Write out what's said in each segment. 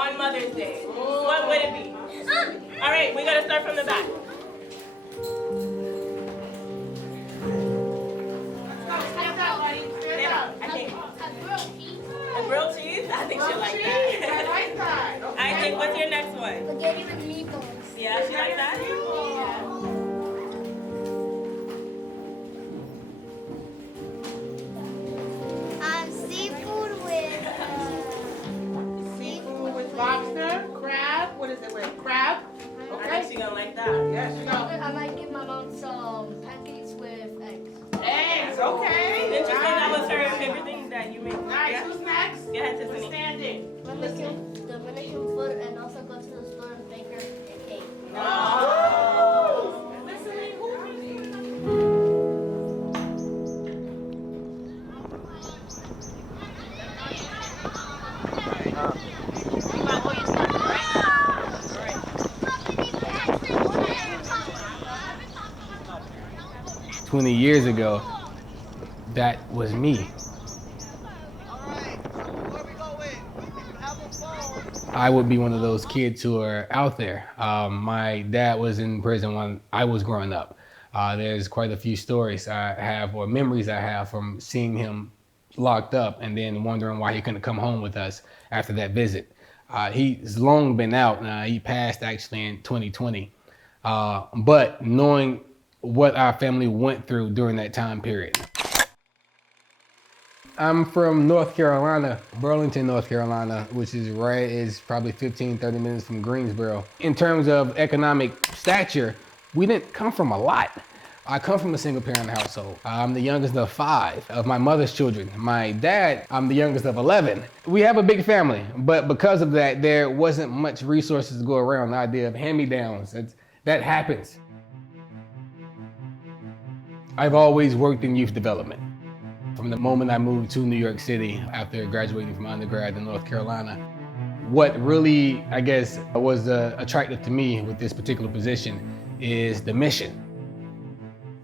on Mother's Day? What would it be? All right, we're gonna start from the back. A grilled cheese? I think she'll like that. I like that. Okay. I think, what's your next one? Spaghetti with meatballs. Yeah, she like that? Seafood with Seafood with lobster, crab. What is it with? Crab? I think she gonna like that. Yes, you know. I might give my mom some pancakes with eggs. Eggs, okay. Didn't you say that was her favorite thing that you make? Nice. Yeah? Who's next? Go ahead, Who's Tiffany. standing? Dominican food and also go to the store and bake her a cake. Oh. Listening, who? 20 years ago, that was me. I would be one of those kids who are out there. My dad was in prison when I was growing up. There's quite a few stories I have, or memories I have, from seeing him locked up and then wondering why he couldn't come home with us after that visit. He's long been out. He passed actually in 2020. But knowing what our family went through during that time period. I'm from North Carolina, Burlington, North Carolina, which is probably 15, 30 minutes from Greensboro. In terms of economic stature, we didn't come from a lot. I come from a single parent household. I'm the youngest of 5 of my mother's children. My dad, I'm the youngest of 11. We have a big family, but because of that, there wasn't much resources to go around. The idea of hand-me-downs, that happens. I've always worked in youth development. From the moment I moved to New York City after graduating from undergrad in North Carolina, what really, I guess, was attractive to me with this particular position is the mission.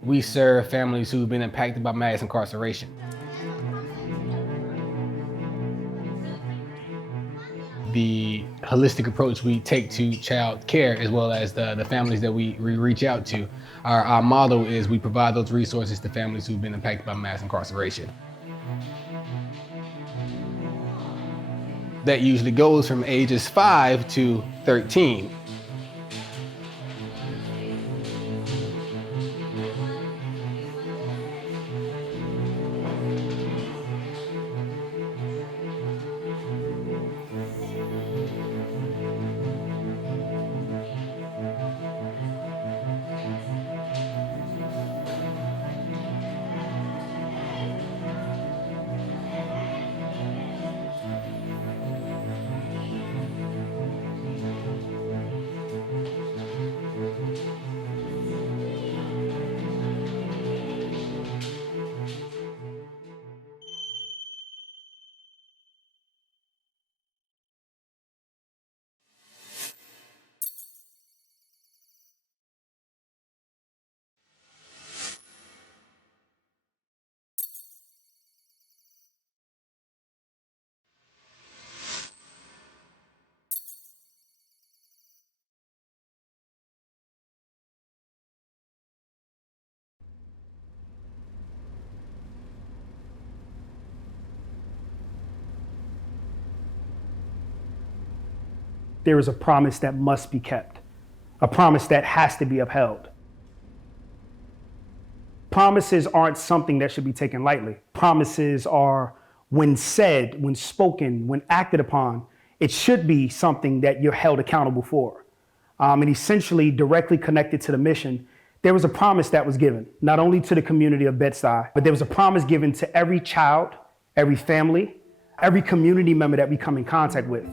We serve families who've been impacted by mass incarceration. The holistic approach we take to child care, as well as the families that we reach out to, our motto is we provide those resources to families who've been impacted by mass incarceration. That usually goes from ages 5 to 13. There is a promise that must be kept, a promise that has to be upheld. Promises aren't something that should be taken lightly. Promises are, when said, when spoken, when acted upon, it should be something that you're held accountable for. And essentially directly connected to the mission, there was a promise that was given, not only to the community of Bed-Stuy, but there was a promise given to every child, every family, every community member that we come in contact with.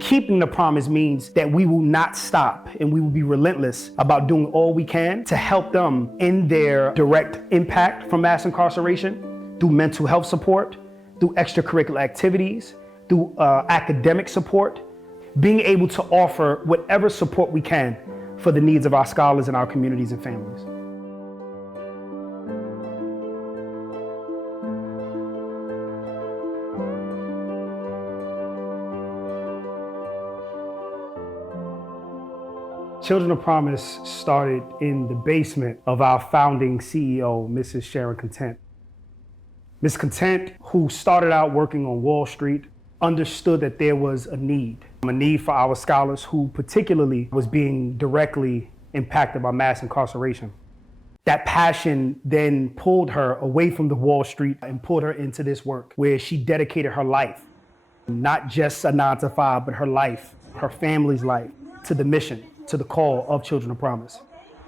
Keeping the promise means that we will not stop and we will be relentless about doing all we can to help them in their direct impact from mass incarceration, through mental health support, through extracurricular activities, through academic support, being able to offer whatever support we can for the needs of our scholars and our communities and families. Children of Promise started in the basement of our founding CEO, Mrs. Sharon Content. Ms. Content, who started out working on Wall Street, understood that there was a need for our scholars who particularly was being directly impacted by mass incarceration. That passion then pulled her away from the Wall Street and pulled her into this work where she dedicated her life, not just a 9-to-5, but her life, her family's life, to the mission, to the call of Children of Promise.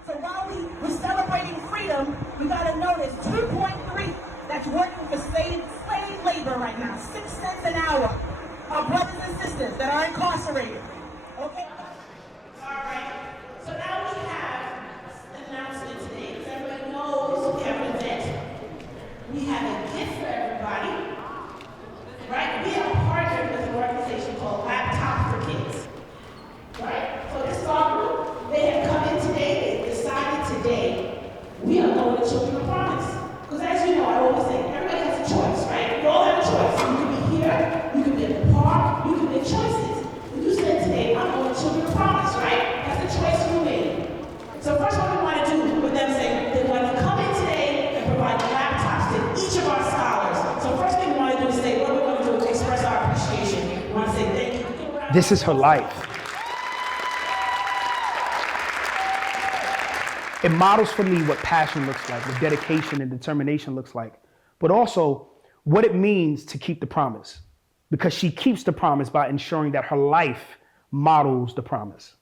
So while we're celebrating freedom, we gotta know there's 2.3 that's working for slave labor right now, 6 cents an hour. Our brothers and sisters that are incarcerated. Okay? All right. So now we have an announcement today, because everybody knows we have an event. We have a gift for everybody. Right? We have partnered with an organization called Laptop for Kids. Right? So this small group, they have come in today, they decided today, we are going to Children of Promise. Because as you know, I always say, everybody has a choice, right? We all have a choice. You can be here, you can be at the park, you can make choices. And you said today, I'm going to Children of Promise, right? That's the choice you made. So first what we want to do with them saying, they want to come in today and provide laptops to each of our scholars. So first thing we want to do is say, what we want to do is express our appreciation. We want to say thank you. This is her life. It models for me what passion looks like, what dedication and determination looks like, but also what it means to keep the promise, because she keeps the promise by ensuring that her life models the promise.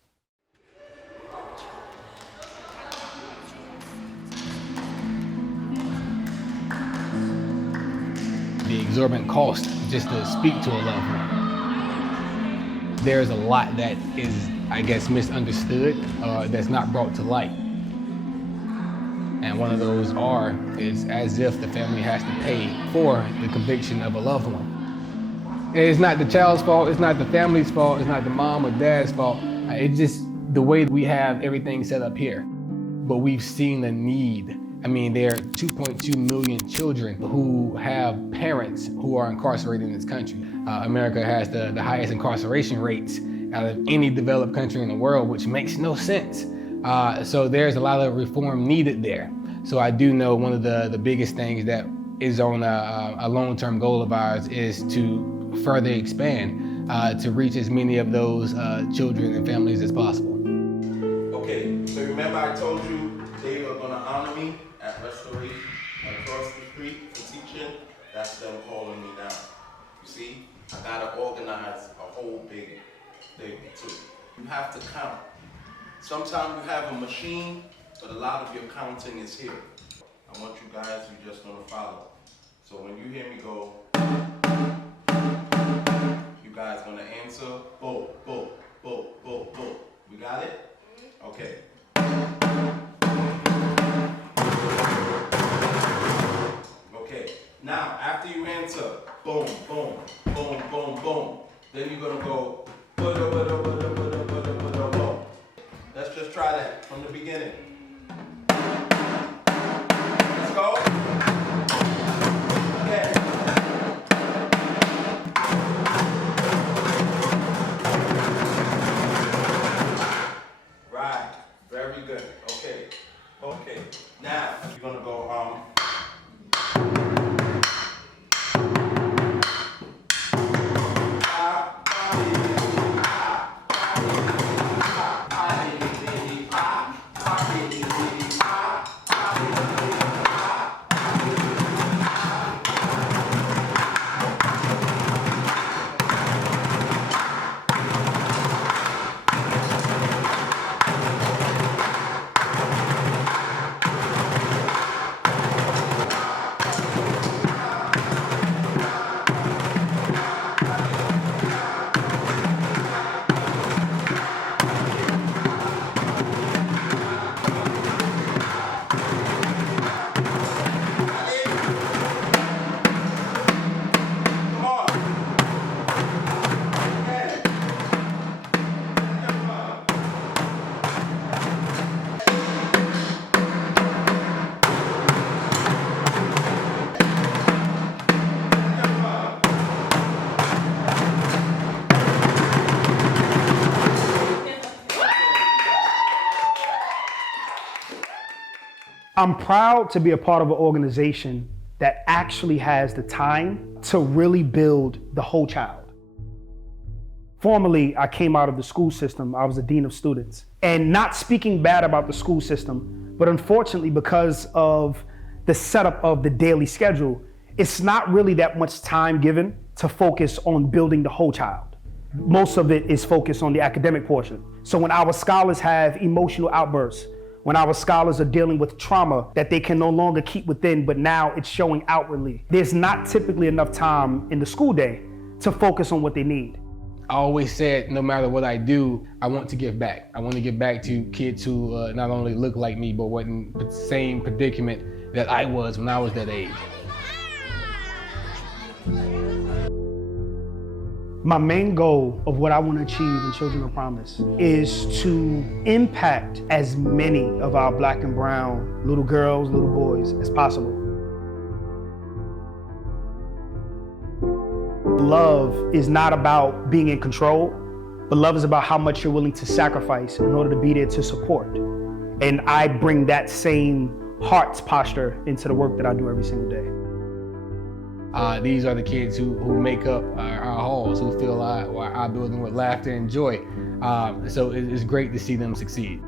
The exorbitant cost just to speak to a loved one. There's a lot that is, I guess, misunderstood, that's not brought to light. And one of those is as if the family has to pay for the conviction of a loved one. It's not the child's fault, it's not the family's fault, it's not the mom or dad's fault. It's just the way we have everything set up here. But we've seen the need. I mean, there are 2.2 million children who have parents who are incarcerated in this country. America has the highest incarceration rates out of any developed country in the world, which makes no sense. So there's a lot of reform needed there. So I do know one of the biggest things that is on a long-term goal of ours is to further expand to reach as many of those children and families as possible. Okay, so remember I told you they are gonna honor me at Restoration across the street for teaching? That's them calling me now. You see, I gotta organize a whole big thing too. You have to count. Sometimes you have a machine, but a lot of your counting is here. I want you guys, you're just gonna follow. So when you hear me go, you guys gonna answer, bo, bo, bo, bo, bo. We got it? Okay. Okay, now after you answer, boom, boom, boom, boom, boom, then you're gonna go, ba-da, ba-da, ba-da, ba-da, ba-da, ba-da, ba. Let's just try that from the beginning. Let's go. Okay. Right, very good. Okay, okay. Now you're gonna go I'm proud to be a part of an organization that actually has the time to really build the whole child. Formerly, I came out of the school system. I was a dean of students. And not speaking bad about the school system, but unfortunately, because of the setup of the daily schedule, it's not really that much time given to focus on building the whole child. Most of it is focused on the academic portion. So when our scholars have emotional outbursts, when our scholars are dealing with trauma that they can no longer keep within, but now it's showing outwardly, there's not typically enough time in the school day to focus on what they need. I always said, no matter what I do, I want to give back. I want to give back to kids who not only look like me, but were in the same predicament that I was when I was that age. My main goal of what I want to achieve in Children of Promise is to impact as many of our Black and brown little girls, little boys as possible. Love is not about being in control, but love is about how much you're willing to sacrifice in order to be there to support. And I bring that same heart's posture into the work that I do every single day. These are the kids who make up our halls, who fill our building with laughter and joy. So it's great to see them succeed.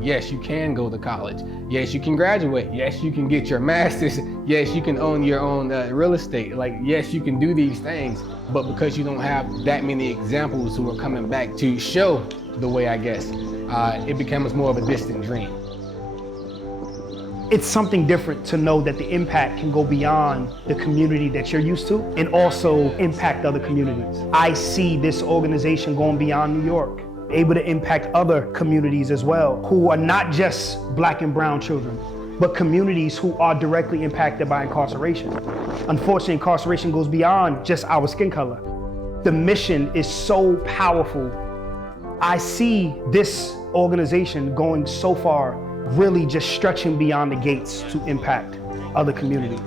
Yes, you can go to college. Yes, you can graduate. Yes, you can get your master's. Yes, you can own your own real estate. Like, yes, you can do these things, but because you don't have that many examples who are coming back to show the way, I guess, it becomes more of a distant dream. It's something different to know that the impact can go beyond the community that you're used to and also impact other communities. I see this organization going beyond New York, able to impact other communities as well, who are not just Black and brown children, but communities who are directly impacted by incarceration. Unfortunately, incarceration goes beyond just our skin color. The mission is so powerful. I see this organization going so far, really just stretching beyond the gates to impact other communities.